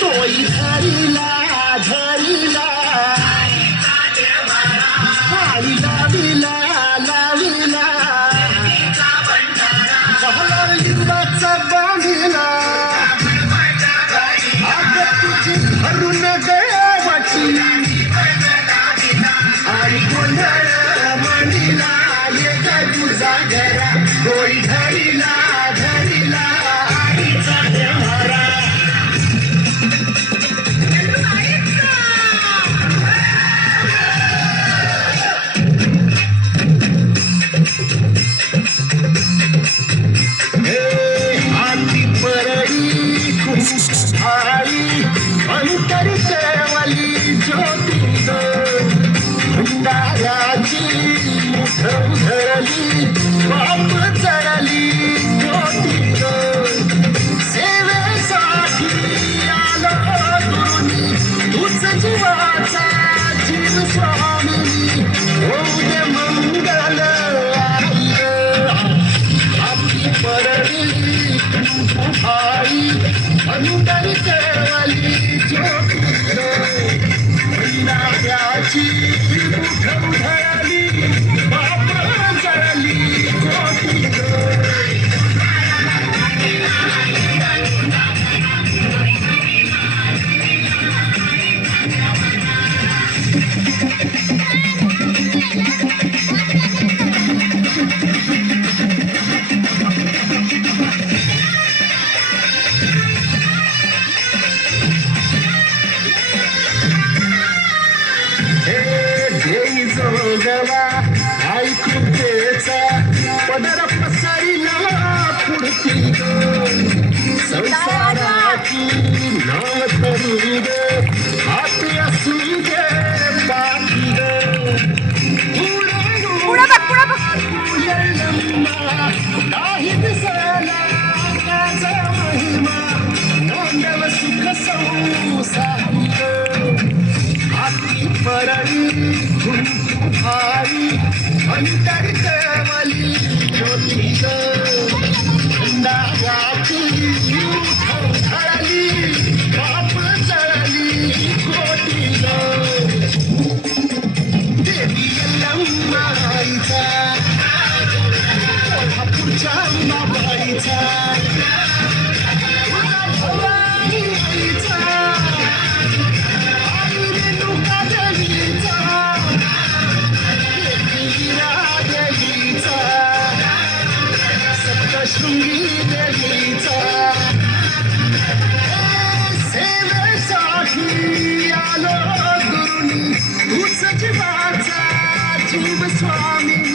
डोई धरिला धरिला काळी लाविला लाविला झाला लिंबाचा बांधिला अग तुझी भरून देवाची आणि गोंधळ मांडिला येता तुझा घरा डोई धरिला धरिला आईचा देवारा आती परळी कुंभाळी अंतरी केवली ज्योती भंडाराची मुठ धरली बाप चढली ज्योती सेवेसाठी आलो दुरुनी तुझ जीवाचा जीव स्वामिनी होऊ दे मंगल आपली परळी कुंभाळी अंतरी केवली ज्योती भंडाऱ्याची मुठ धरली बाप चढली ज्योती देई जोगवा ऐकून तेचा पदर पसरिला पुढती संसाराची नाव तरुण हाती असून दे बाकी नाही दिसला त्याचा महिमा नोंदव सुख संसारी आपली परळी कुंभाळी अंतरी केवली ज्योती भंडाराची मुठ धरली बाप चढली कोटी देवी यल्लम्माईचा कोल्हापूरच्या अंबाबाईचा भवानी आईचा सप्तशृंगी देवीचा सेवेसाठी आलो गुरुनी तुझ जीवाचा जीव स्वामी